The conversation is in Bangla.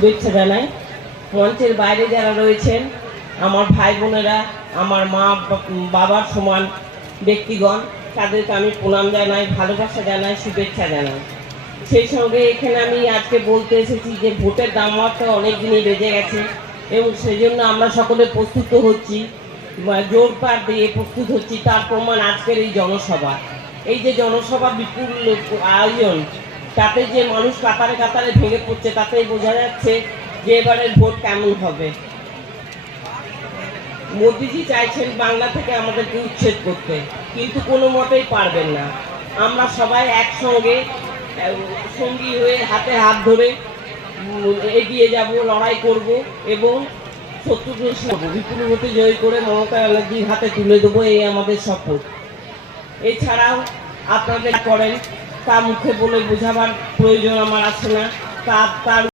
শুভেচ্ছা জানাই। মঞ্চের বাইরে যারা রয়েছেন আমার ভাই বোনেরা, আমার মা বাবার সমান ব্যক্তিগণ, তাদেরকে আমি প্রণাম জানাই, ভালোবাসা জানাই, শুভেচ্ছা জানাই। সেই সঙ্গে এখানে আমি আজকে বলতে এসেছি যে ভোটের দামাটা অনেক দিনই বেজে গেছে এবং সেজন্য আমরা সকলে প্রস্তুত হচ্ছি, জোরপাট দিয়ে প্রস্তুত হচ্ছি। তার প্রমাণ আজকের এই জনসভা। এই যে জনসভা বিপুল আয়োজন, তাতে যে মানুষ কাতারে কাতারে ভেঙে পড়ছে, তাতেই বোঝা যাচ্ছে যে এবারের ভোট কেমন হবে। মোদিজি চাইছেন বাংলা থেকে আমাদেরকে উচ্ছেদ করতে, কিন্তু কোনো মতেই পারবেন না। আমরা সবাই একসঙ্গে সঙ্গী হয়ে হাতে হাত ধরে এগিয়ে যাব, লড়াই করব এবং শত্রুদের বিপুল ভোটে জয়ী করে মমতা ব্যানার্জির হাতে তুলে দেবো, এই আমাদের শপথ। এছাড়াও আপনাদের করেন তা মুখে বলে বোঝাবার প্রয়োজন আমার আছে না। তার